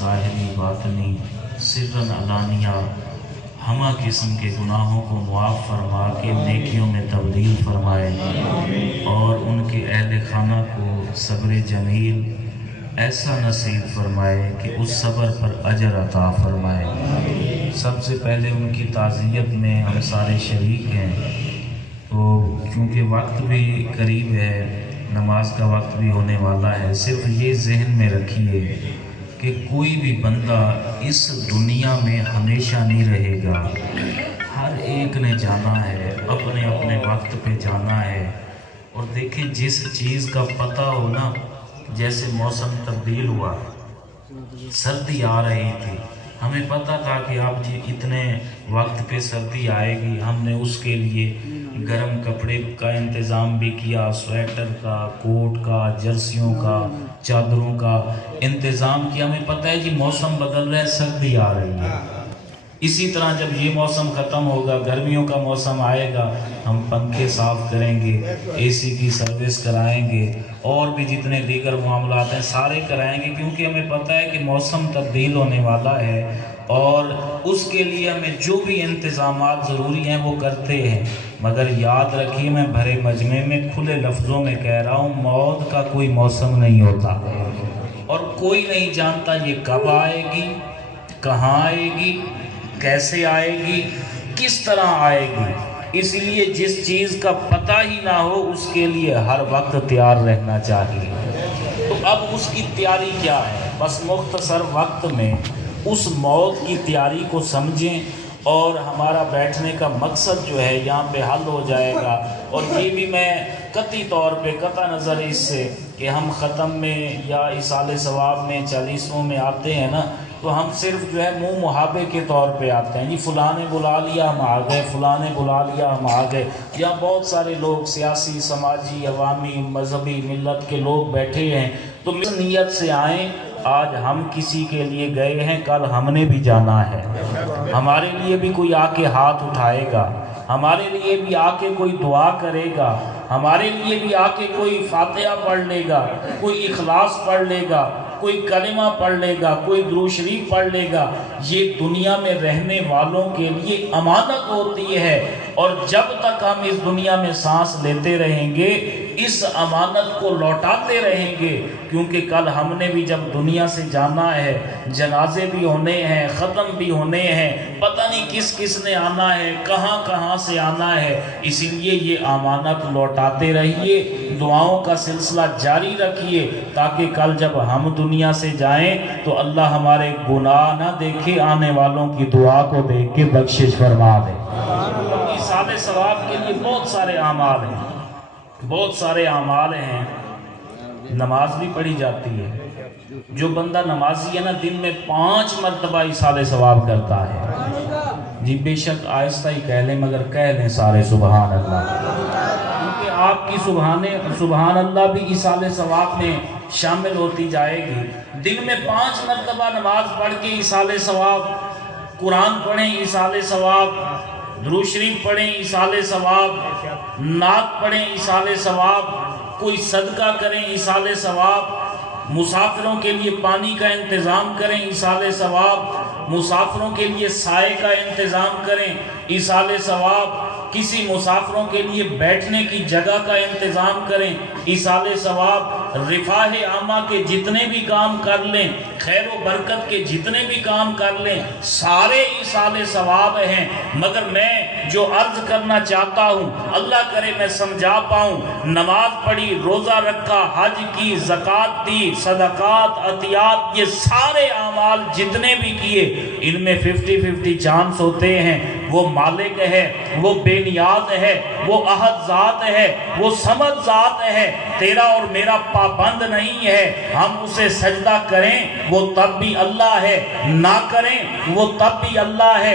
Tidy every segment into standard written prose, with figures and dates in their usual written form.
ظاہری باطنی سرن علانیہ ہمہ قسم کے گناہوں کو معاف فرما کے نیکیوں میں تبدیل فرمائے اور ان کے اہل خانہ کو صبر جمیل ایسا نصیب فرمائے کہ اس صبر پر اجر عطا فرمائے۔ سب سے پہلے ان کی تعزیت میں ہم سارے شریک ہیں، تو کیونکہ وقت بھی قریب ہے، نماز کا وقت بھی ہونے والا ہے، صرف یہ ذہن میں رکھیے کہ کوئی بھی بندہ اس دنیا میں ہمیشہ نہیں رہے گا، ہر ایک نے جانا ہے، اپنے اپنے وقت پہ جانا ہے۔ اور دیکھیں جس چیز کا پتہ ہو نا، جیسے موسم تبدیل ہوا، سردی آ رہی تھی، ہمیں پتہ تھا کہ اب جی اتنے وقت پہ سردی آئے گی، ہم نے اس کے لیے گرم کپڑے کا انتظام بھی کیا، سویٹر کا، کوٹ کا، جرسیوں کا، چادروں کا انتظام کیا۔ ہمیں پتہ ہے جی موسم بدل رہا ہے، سردی آ رہی ہے۔ اسی طرح جب یہ موسم ختم ہوگا، گرمیوں کا موسم آئے گا، ہم پنکھے صاف کریں گے، اے سی کی سروس کرائیں گے، اور بھی جتنے دیگر معاملات ہیں سارے کرائیں گے، کیونکہ ہمیں پتہ ہے کہ موسم تبدیل ہونے والا ہے اور اس کے لیے ہمیں جو بھی انتظامات ضروری ہیں وہ کرتے ہیں۔ مگر یاد رکھیے، میں بھرے مجمع میں کھلے لفظوں میں کہہ رہا ہوں، موت کا کوئی موسم نہیں ہوتا اور کوئی نہیں جانتا یہ کب آئے گی، کہاں آئے گی، کیسے آئے گی، کس طرح آئے گی۔ اس لیے جس چیز کا پتہ ہی نہ ہو اس کے لیے ہر وقت تیار رہنا چاہیے۔ تو اب اس کی تیاری کیا ہے؟ بس مختصر وقت میں اس موت کی تیاری کو سمجھیں، اور ہمارا بیٹھنے کا مقصد جو ہے یہاں پہ حل ہو جائے گا۔ اور یہ بھی میں قطعی طور پہ قطع نظر اس سے کہ ہم ختم میں یا اصالِ ثواب میں 40ویں میں آتے ہیں نا، تو ہم صرف جو ہے منہ محابے کے طور پہ آتے ہیں، جی فلاں نے بلا لیا ہم آ گئے، فلاں نے بلا لیا ہم آ گئے۔ یہاں بہت سارے لوگ سیاسی، سماجی، عوامی، مذہبی، ملت کے لوگ بیٹھے ہیں، تو اس نیت سے آئیں، آج ہم کسی کے لیے گئے ہیں، کل ہم نے بھی جانا ہے۔ ہمارے لیے بھی کوئی آ کے ہاتھ اٹھائے گا، ہمارے لیے بھی آ کے کوئی دعا کرے گا، ہمارے لیے بھی آ کے کوئی فاتحہ پڑھ لے گا، کوئی اخلاص پڑھ لے گا، کوئی کلمہ پڑھ لے گا، کوئی درود شریف پڑھ لے گا۔ یہ دنیا میں رہنے والوں کے لیے امانت ہوتی ہے، اور جب تک ہم اس دنیا میں سانس لیتے رہیں گے اس امانت کو لوٹاتے رہیں گے، کیونکہ کل ہم نے بھی جب دنیا سے جانا ہے، جنازے بھی ہونے ہیں، ختم بھی ہونے ہیں، پتہ نہیں کس کس نے آنا ہے، کہاں کہاں سے آنا ہے۔ اسی لیے یہ امانت لوٹاتے رہیے، دعاؤں کا سلسلہ جاری رکھیے، تاکہ کل جب ہم دنیا سے جائیں تو اللہ ہمارے گناہ نہ دیکھے، آنے والوں کی دعا کو دیکھ کے بخشش فرما دے۔ ایصال ثواب کے لیے بہت سارے اعمال ہیں، بہت سارے اعمال ہیں۔ نماز بھی پڑھی جاتی ہے، جو بندہ نمازی ہے نا دن میں 5 مرتبہ ایصال ثواب کرتا ہے۔ جی بے شک آہستہ ہی کہہ لیں، مگر کہہ لیں سارے سبحان اللہ، کیونکہ آپ کی سبحان اللہ بھی ایصال ثواب میں شامل ہوتی جائے گی۔ دن میں 5 مرتبہ نماز پڑھ کے ایصال ثواب، قرآن پڑھیں ایصال ثواب، درود شریف پڑھیں ایصال ثواب، نعت پڑھیں ایصال ثواب، کوئی صدقہ کریں ایصال ثواب، مسافروں کے لیے پانی کا انتظام کریں ایصال ثواب، مسافروں کے لیے سائے کا انتظام کریں ایصال ثواب، کسی مسافروں کے لیے بیٹھنے کی جگہ کا انتظام کریں ایصال ثواب۔ رفاہ عامہ کے جتنے بھی کام کر لیں، خیر و برکت کے جتنے بھی کام کر لیں، سارے ایصال ثواب ہیں۔ مگر میں جو عرض کرنا چاہتا ہوں، اللہ کرے میں سمجھا پاؤں، نماز پڑھی، روزہ رکھا، حج کی، زکوٰۃ دی، صدقات، عطیات، یہ سارے اعمال جتنے بھی کیے، ان میں 50-50 چانس ہوتے ہیں۔ وہ مالک ہے، وہ بے نیاز ہے، وہ احد ذات ہے، وہ صمد ذات ہے، تیرا اور میرا پابند نہیں ہے۔ ہم اسے سجدہ کریں وہ تب بھی اللہ ہے، نہ کریں وہ تب بھی اللہ ہے۔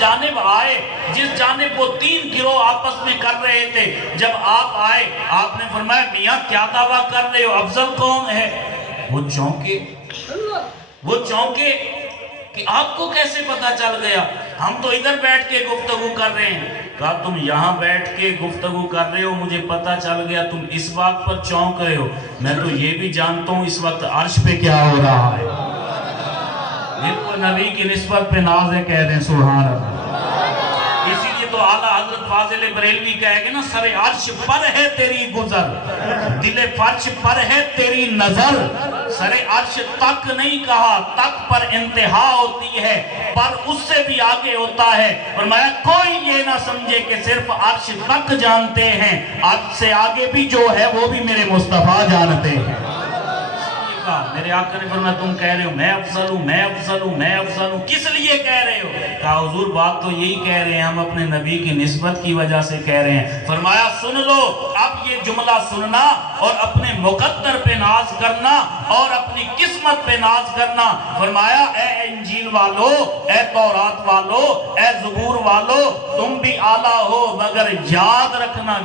جانب آئے جس جانب وہ 3 گروہ آپس میں کر رہے تھے. جب آپ آئے آپ نے فرمایا میاں کیا دعویٰ کر رہے ہو, افضل کون ہے؟ وہ چونکے کہ آپ کو کیسے پتا چل گیا؟ ہم تو ادھر بیٹھ کے گفتگو کر رہے ہیں. کہا تم یہاں بیٹھ کے گفتگو کر رہے ہو, مجھے پتا چل گیا تم اس بات پر چونک رہے ہو, میں تو یہ بھی جانتا ہوں اس وقت عرش پہ کیا ہو رہا ہے. بالکل نبی کی نسبت پہ ناز ہے, کہہ دیں سبحان اللہ. اسی لیے تو اعلیٰ حضرت فاضل بریلوی کہے گے نا, سر عرش پر ہے تیری گزر, دل فرش پر ہے تیری نظر. سر عرش تک نہیں کہا, تک پر انتہا ہوتی ہے, پر اس سے بھی آگے ہوتا ہے. فرمایا کوئی یہ نہ سمجھے کہ صرف عرش تک جانتے ہیں, عرش سے آگے بھی جو ہے وہ بھی میرے مصطفیٰ جانتے ہیں. میرے آقا نے فرمایا تم کہہ رہے ہو میں افضل ہوں, میں افضل ہوں, میں افضل ہوں, کس لیے کہہ رہے ہو؟ کہا حضور بات تو یہی کہہ رہے ہیں, ہم اپنے نبی کی نسبت کی وجہ سے کہہ رہے ہیں. فرمایا سن لو, اب یہ جملہ سننا اور اپنے مقدر پہ ناز کرنا اور اپنی قسمت پہ ناز کرنا. فرمایا اے انجیل والو, اے تورات والو, اے زبور والو, تم بھی اعلیٰ ہو, مگر یاد رکھنا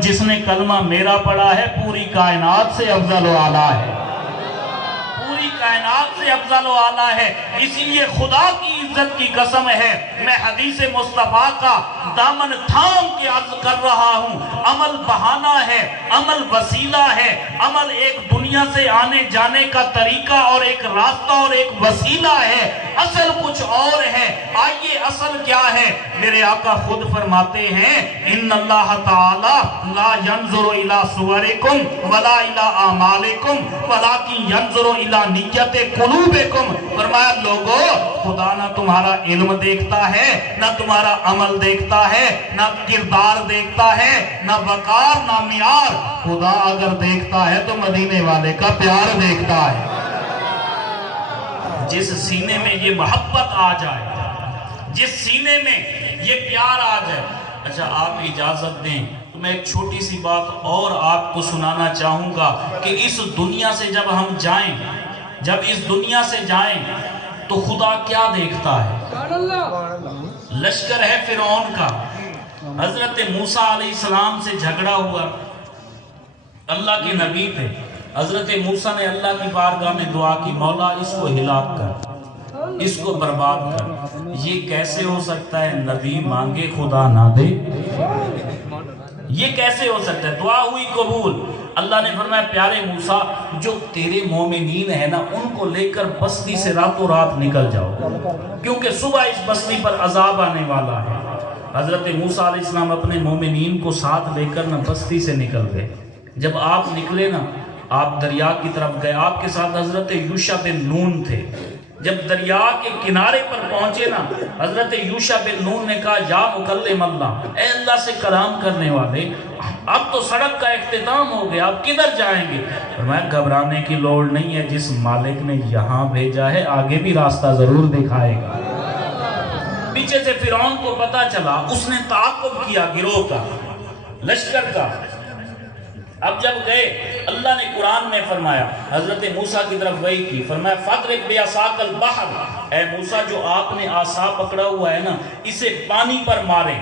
جس نے کلمہ میرا پڑھا ہے پوری کائنات سے افضل و اعلیٰ ہے, کائنات سے افضل و اعلیٰ ہے. اسی لیے خدا کی عزت کی قسم ہے, میں حدیث مصطفیٰ کا دامن تھام کے عرض کر رہا ہوں, عمل بہانہ ہے, عمل وسیلہ ہے, عمل ایک دنیا سے آنے جانے کا طریقہ اور ایک راستہ اور ایک وسیلہ ہے, اصل کچھ اور ہے. آئیے اصل کیا ہے؟ میرے آقا خود فرماتے ہیں ان اللہ تعالی لا ينظر الى صورکم ولا الى اعمالکم ولکن ينظر الى نیت قلوبکم. فرمایا لوگو, خدا نہ تمہارا علم دیکھتا ہے, نہ تمہارا عمل دیکھتا ہے, نہ کردار دیکھتا ہے, نہ وقار نہ معیار. خدا اگر دیکھتا ہے تو مدینے والے کا پیار دیکھتا ہے. جس سینے میں یہ محبت آ جائے, جس سینے میں یہ پیار آ جائے. اچھا آپ اجازت دیں تو میں ایک چھوٹی سی بات اور آپ کو سنانا چاہوں گا کہ اس دنیا سے جب ہم جائیں, جب اس دنیا سے جائیں تو خدا کیا دیکھتا ہے؟ لشکر ہے فرعون کا, حضرت موسیٰ علیہ السلام سے جھگڑا ہوا, اللہ کے نبی تھے. حضرت موسیٰ نے اللہ کی بارگاہ میں دعا کی, مولا اس کو ہلاک کر, اس کو برباد کر. یہ کیسے ہو سکتا ہے؟ نبی مانگے خدا نہ دے, یہ کیسے ہو سکتا ہے؟ دعا ہوئی قبول. اللہ نے فرمایا پیارے موسیٰ, جو تیرے مومنین ہیں نا ان کو لے کر بستی سے راتوں رات نکل جاؤ, کیونکہ صبح اس بستی پر عذاب آنے والا ہے. حضرت موسیٰ علیہ السلام اپنے مومنین کو ساتھ لے کر نا بستی سے نکل گئے. جب آپ نکلے نا, آپ دریا کی طرف گئے, آپ کے ساتھ حضرت یوشع بن نون تھے. جب دریا کے کنارے پر پہنچے نا, حضرت یوشع بن نون نے کہا یا مکلم اللہ, اے اللہ سے کلام کرنے والے, اب تو سڑک کا اختتام ہو گیا, اب کدھر جائیں گے؟ فرمایا گھبرانے کی لوڑ نہیں ہے, جس مالک نے یہاں بھیجا ہے آگے بھی راستہ ضرور دکھائے گا. پیچھے سے فرعون کو پتا چلا, اس نے تعاقب کیا گروہ کا, لشکر کا. اب جب گئے, اللہ نے قرآن میں فرمایا, حضرت موسیٰ کی طرف وحی کی, فرمایا فَاضْرِبْ بِعَصَاكَ الْبَحْرَ, اے موسیٰ جو آپ نے عصا پکڑا ہوا ہے نا اسے پانی پر ماریں,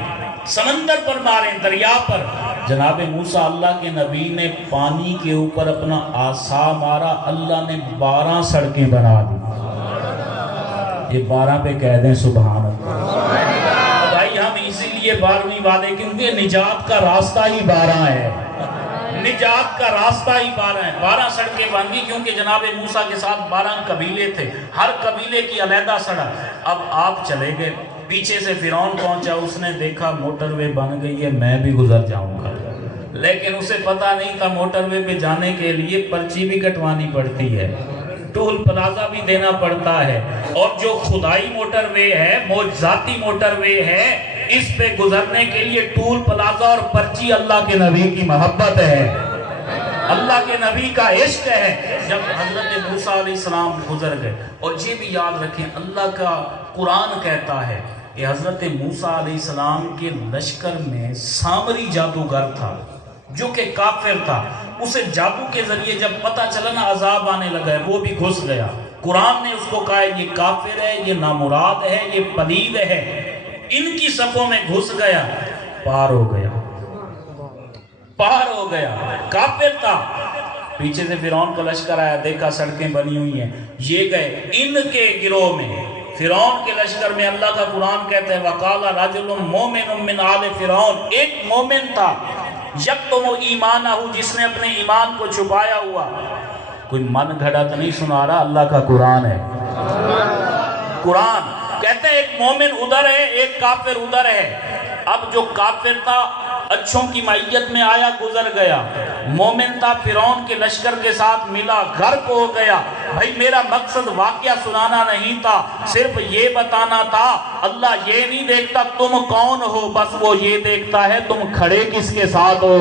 سمندر پر ماریں, دریا پر. جناب موسیٰ اللہ کے نبی نے پانی کے اوپر اپنا عصا مارا, اللہ نے 12 سڑکیں بنا دی. یہ 12 پہ کہہ دیں سبحان اللہ. بھائی ہم اسی لیے 12ویں والے, کیونکہ نجات کا راستہ ہی 12 ہے, نجات کا راستہ ہی 12 ہے. 12 سڑکیں بن گئی, کیونکہ جناب موسیٰ کے ساتھ 12 قبیلے تھے, ہر قبیلے کی علیحدہ سڑک. اب آپ چلے گئے, پیچھے سے فرعون پہنچا, اس نے دیکھا موٹر وے بن گئی ہے, میں بھی گزر جاؤں گا. لیکن اسے پتا نہیں تھا موٹر وے پہ جانے کے لیے پرچی بھی کٹوانی پڑتی ہے, ٹول پلازہ بھی دینا پڑتا ہے, اور جو خدائی موٹر وے ہے, معجزاتی موٹر وے ہے, اس پہ گزرنے کے لیے ٹول پلازہ اور پرچی اللہ کے نبی کی محبت ہے, اللہ کے نبی کا عشق ہے. جب حضرت موسیٰ علیہ السلام گزر گئے, اور یہ بھی یاد رکھیں اللہ کا قرآن کہتا ہے کہ حضرت موسیٰ علیہ السلام کے لشکر میں سامری جادوگر تھا جو کہ کافر تھا. اسے جادو کے ذریعے جب پتہ چلا نا عذاب آنے لگا ہے, وہ بھی گھس گیا. قرآن نے اس کو کہا یہ کافر ہے, یہ نامراد ہے, یہ پلید ہے. ان کی صفوں میں گھس گیا، پار ہو گیا، پار ہو گیا، کافر تھا۔ پیچھے سے فرعون کا لشکر آیا، دیکھا سڑکیں بنی ہوئی ہیں، یہ گئے ان کے گروہ میں، فرعون کے لشکر میں۔ اللہ کا قرآن کہتا ہے وَقَالَ رَجُلٌ مُؤْمِنٌ مِّنْ آلِ فرعون، ایک مومن تھا یکتم ایمانہ، جس نے اپنے ایمان کو چھپایا ہوا۔ کوئی من گھڑت نہیں سنا رہا، اللہ کا قرآن ہے۔ قرآن کہتے ہیں ایک مومن ادھر ہے، ایک کافر ادھر ہے۔ اب جو کافر تھا اچھوں کی معیت میں آیا، گزر گیا۔ مومن تھا، فرعون کے لشکر کے ساتھ ملا، غرق ہو گیا۔ بھائی میرا مقصد واقعہ سنانا نہیں تھا، صرف یہ بتانا تھا اللہ یہ نہیں دیکھتا تم کون ہو، بس وہ یہ دیکھتا ہے تم کھڑے کس کے ساتھ ہو،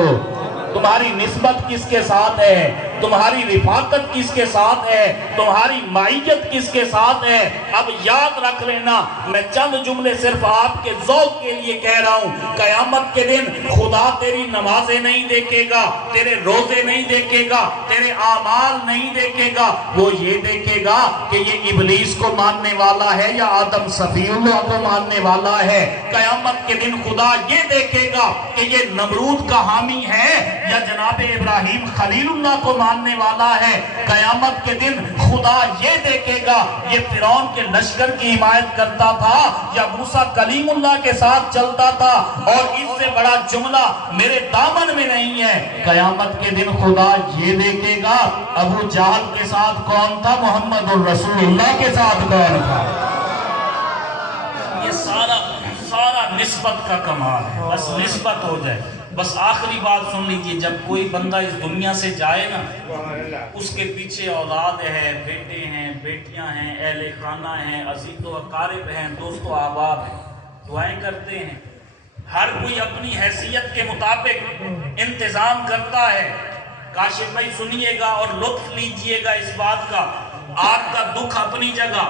تمہاری نسبت کس کے ساتھ ہے، تمہاری رفاقت کس کے ساتھ ہے، تمہاری معیت کس کے ساتھ ہے۔ اب یاد رکھ لینا، میں چند جملے صرف آپ کے ذوق کے لیے کہہ رہا ہوں۔ قیامت کے دن خدا تیری نمازیں نہیں دیکھے گا، تیرے روزے نہیں دیکھے گا، تیرے اعمال نہیں دیکھے گا، وہ یہ دیکھے گا کہ یہ ابلیس کو ماننے والا ہے یا آدم صفی اللہ کو ماننے والا ہے۔ قیامت کے دن خدا یہ دیکھے گا کہ یہ نمرود کا حامی ہے یا جناب ابراہیم خلیل اللہ کو ماننے والا ہے۔ قیامت کے دن خدا یہ دیکھے گا یہ فرعون کے لشکر کی حمایت کرتا تھا یا موسیٰ کلیم اللہ کے ساتھ چلتا تھا، اور اس سے بڑا جملہ میرے دامن میں نہیں ہے۔ قیامت کے دن خدا یہ دیکھے گا ابو جہل کے ساتھ کون تھا، محمد الرسول اللہ کے ساتھ کون تھا۔ یہ سارا نسبت کا کمال ہے، بس نسبت ہو جائے۔ بس آخری بات سن لیجئے، جب کوئی بندہ اس دنیا سے جائے نا، اس کے پیچھے اولاد ہے، بیٹے ہیں، بیٹیاں ہیں، اہل خانہ ہیں، عزیز و اقارب ہیں، دوست و احباب ہیں، دعائیں کرتے ہیں، ہر کوئی اپنی حیثیت کے مطابق انتظام کرتا ہے۔ کاشف بھائی سنیے گا اور لطف لیجئے گا اس بات کا، آپ کا دکھ اپنی جگہ،